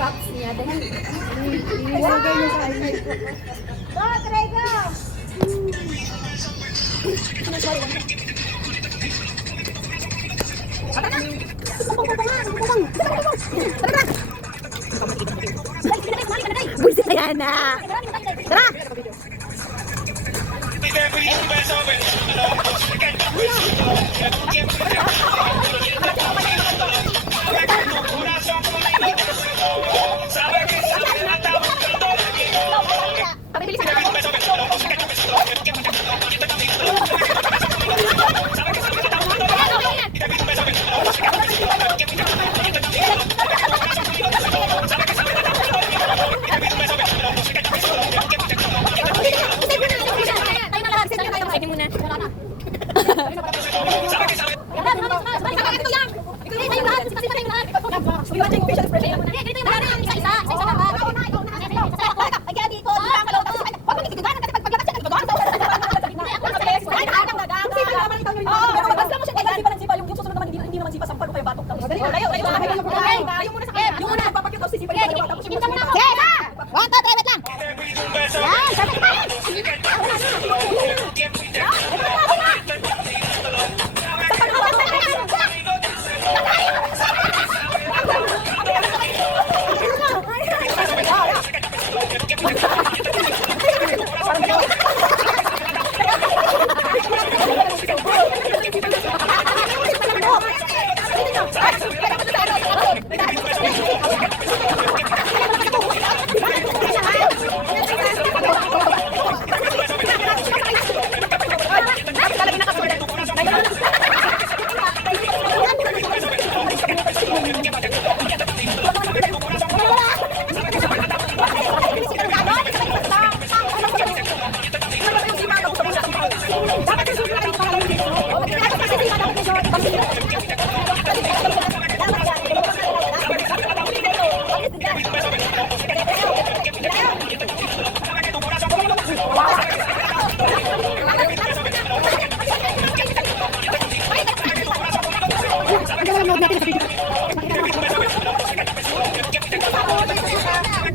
rocks niya. Dahil Ilagay niya sa iPad. go, try go! Buisit na yan na! Tara!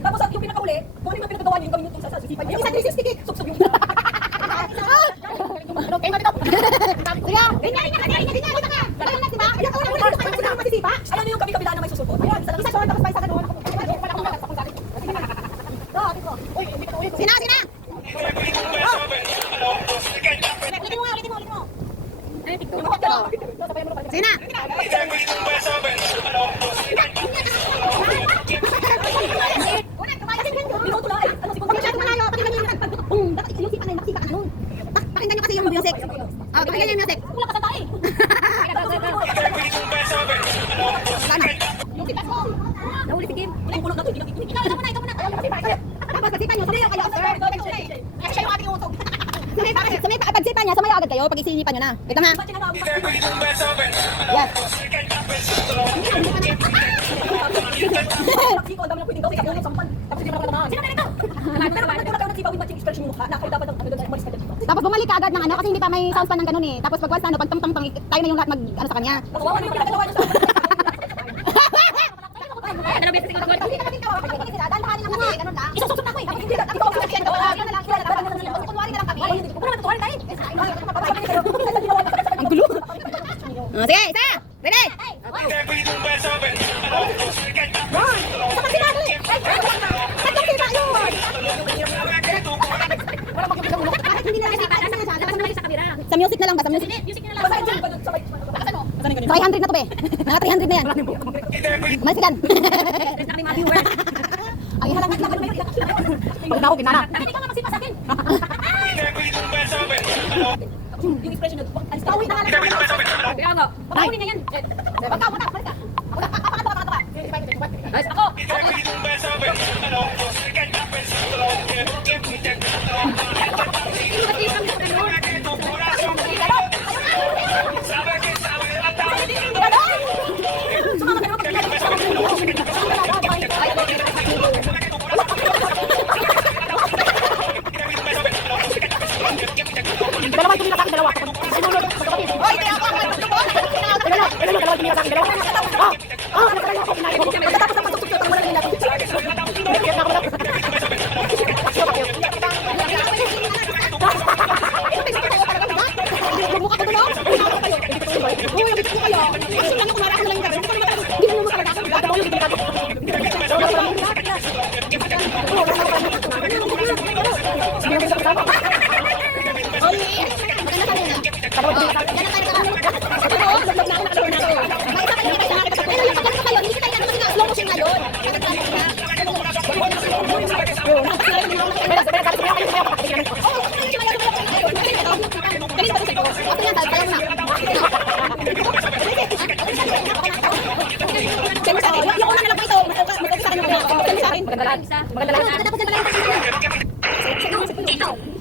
Tapos yung pinakahuli, kung ano yung pinagagawa niyo, yung gawin yung sa sisipan niyo. Yung isa 360 kick, suksok yung isa. Ano, kayo ito? Ganyan, diba? Ayan, una, masisipa. Ayan yung kabila na may susupot. Ayan, isa short, tapos may isa ganun. Sina! Ulitin mo. Sina! Pakinggan nyo kasi yung music. Pakinggan yung music. Wala ka sa tayo. Sana. Nahuli si Kim. Wala yung bulog na ito. Ikaw muna. Tapos pagsipan nyo. Sabi kayo sir. Kasi siya yung ating utog. Pagsipan niya, sumayo agad kayo. Pag isinipan nyo na. Ito na. Yes. Tapos bumalik ka agad ng ano kasi hindi pa may sound pan ng ganun eh. Tapos pag once na ano, pag tayo na yung lahat mag ano sa kanya. Ang gulo. Sige, isa. Ready? Sa music na lang ba? Sa music? Music na lang. 300 na to be. Mga 300 na yan. Masigan. Ay, halangan lang. Pag na ako, kinana. Hindi ka nga magsipa sa akin. Yung expression na, tawin na nga lang. Kaya nga, pagkaunin na yan. Pagka. Ako. Dalawa.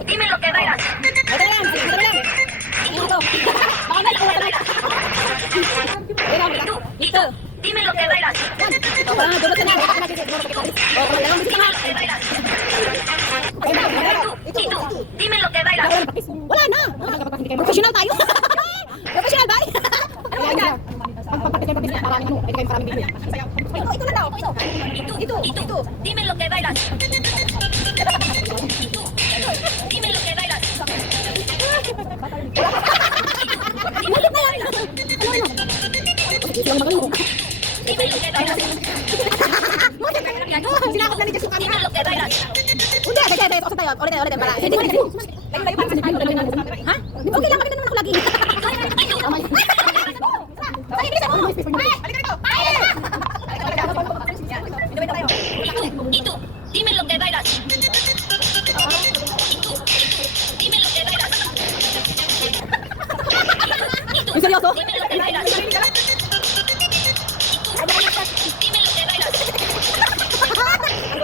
Dime lo que bailas. Dime lo que bailas. Y tú, dime lo que bailas. Wala na. Professional tayo. Professional tayo. Ito na daw. Ito. Dime lo que bailas. Dime lo que bailas. Ulit na yan. Dime lo que bailas. Sinakot na ni Jessica. Dime lo que bailas. Hindi, usap tayo. Ulit para. Hindi. Ha? Okay lang kami na naman ako lagi. Ay, bilisan mo. Halika dito. Y tú, dime lo que bailas. Dime lo que bailas. Yung seryoso? Dime lo que bailas. Dime lo que bailas.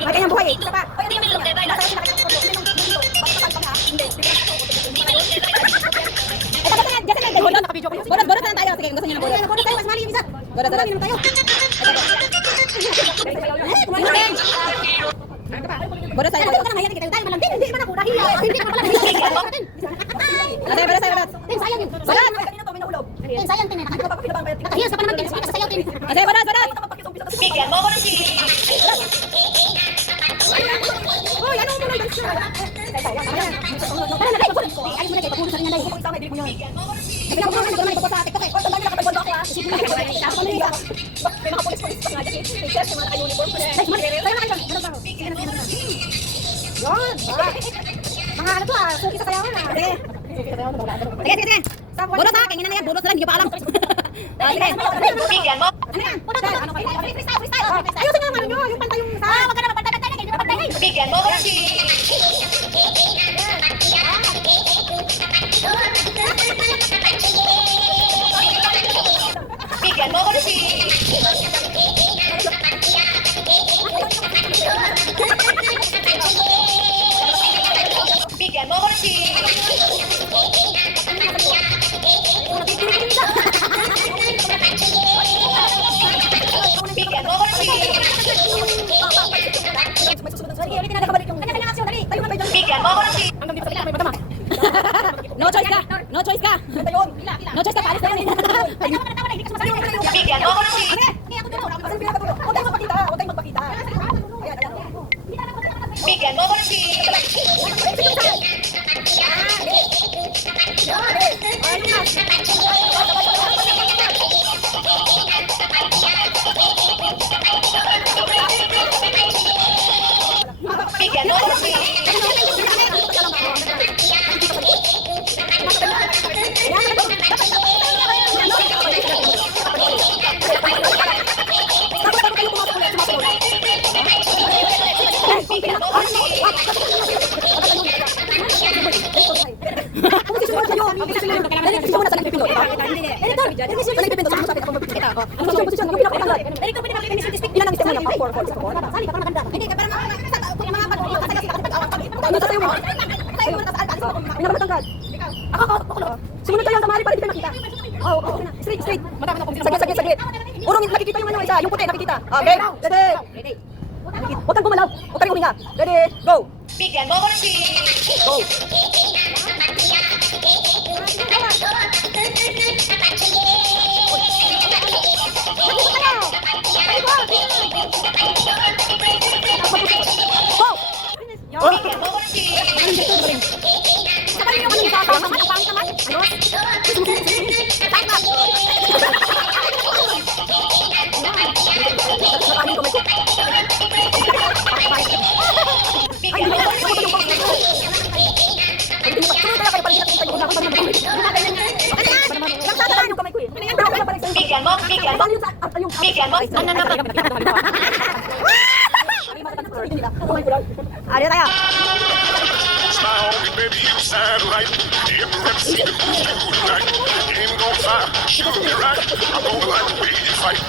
Ay, kanyang buhay eh. Isa pa. Dime lo que bailas. Dime lo que bailas. Boros na tayo. Sige, gusto niyo na boros. Boros tayo, mas mali yung isa. Boros tayo. Boros tayo. Hindi man ako dahil. Hindi ka pala nahiya. Boros tayo. Sayang yun. Sayang tin. Nakahiyas ka pa naman tin. Sayaw tin. Boros. Bigyan mo ko ng sili. Hoy, ano mo lang siya? Para na tayo. Ay mo na kay papulo sa niya dai. Sabi ko naman ito sa TikTok eh. Kung dami nakapagod ako ah. Sige na. Ako na yan. May mga pulis pa nga dito. May test mga uniform. Ay, tayo na kayo. Yan. Mga ano to ah. Suki sa sayawan ah. Sige. Sige. Boros ha. Kaya na yan. Boros na lang. Hindi pa alam. Sige. Bigyan mo. Ano yan? Freestyle. Ayusin nyo naman nyo. Yung pantay yung sa. Wag ka naman pantay. Bigyan mo ko ng sili. Bigyan mo ko ng sili. Bigyan mo ko ng sili. Bigyan mo ko ng sili. Bigyan mo ko ng sili. No choice ka. No choice ka. No choice ka. Paalis na yan. Bigyan mo ko ng sili. Bigyan mo ko ng sili. Bigyan mo ko ng sili. Bigyan mo ko ng sili. Sumunod kayo sa mali para hindi kayo makita. Oo. Straight. Saglit. Urong nakikita yung ano isa, yung puti nakikita. Okay? Ready? Huwag kang gumalaw. Huwag kang huminga. Ready? Go! Bigyan mo ko ng sili. Go! Bigyan mo ko ng sili. Go! Ano tayo? Smile, baby, you satellite. Epilepsy, the moves you tonight. Game gon' fire, shoot me right. I don't like the way you fight.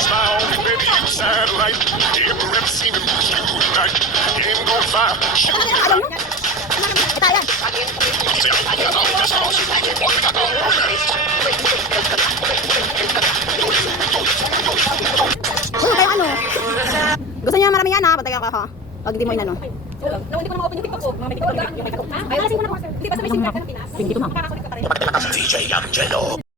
Smile, baby, you satellite. Epilepsy, the moves you tonight. Game gon' fire, shoot me right. Tayo ano? Gusto niya marami yan ha? Patay ka ha? Pag di mo inano. Hindi ko na ma-open yung TikTok ko. Mga may TikTok. Hindi, basta may SIM card ka ng Pinas. Hindi ko na. Makakakulit ka pa rin. DJ Angelo.